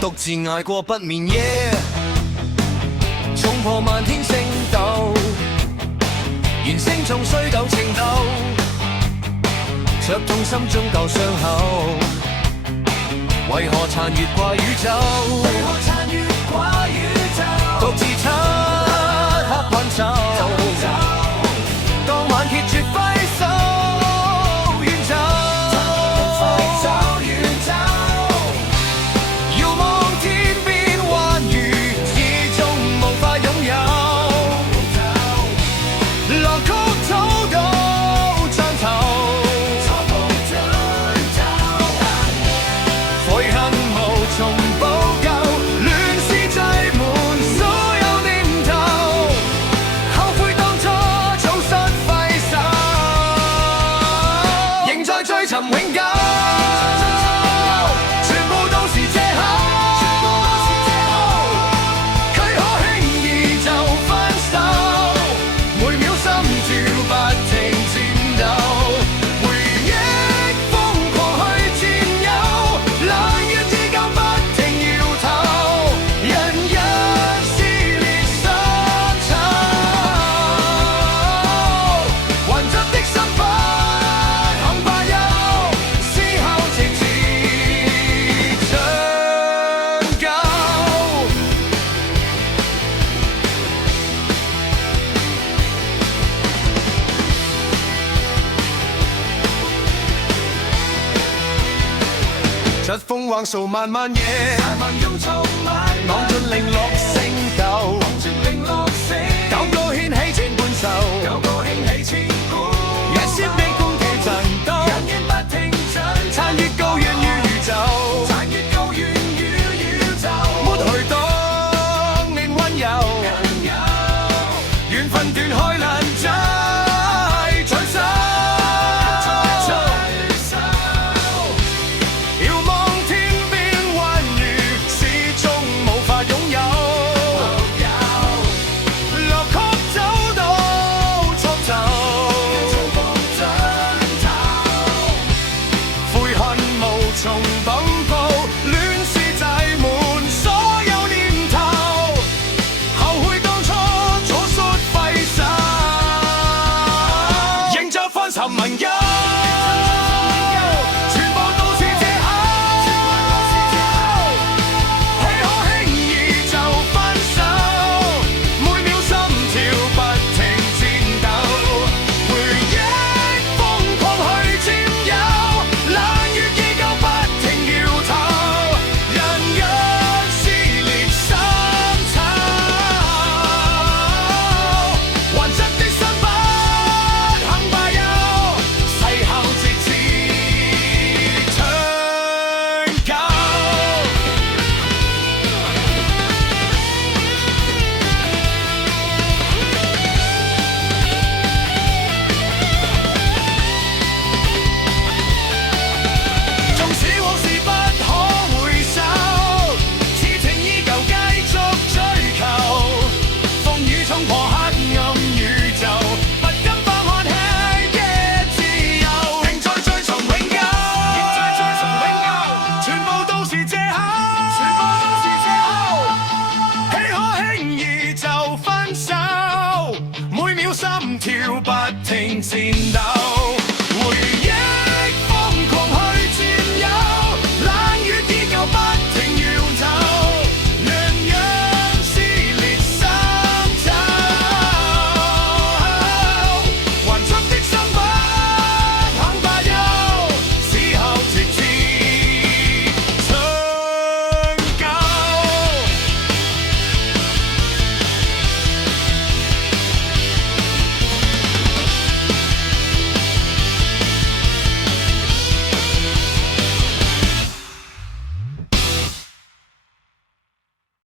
獨自捱過不眠夜，衝破漫天星斗，弦聲中須舊情竇，灼痛心中舊傷口。為何殘月掛宇宙？獨自漆黑奔走，當晚決絕揮手遠走。尋永久，全部都是藉口，豈可輕易就分手？每秒心跳不停顫抖，回憶瘋狂去佔有，冷月之間不停搖頭，人一撕裂傷口，頑執的身份。疾風橫掃漫漫夜，望盡零落成。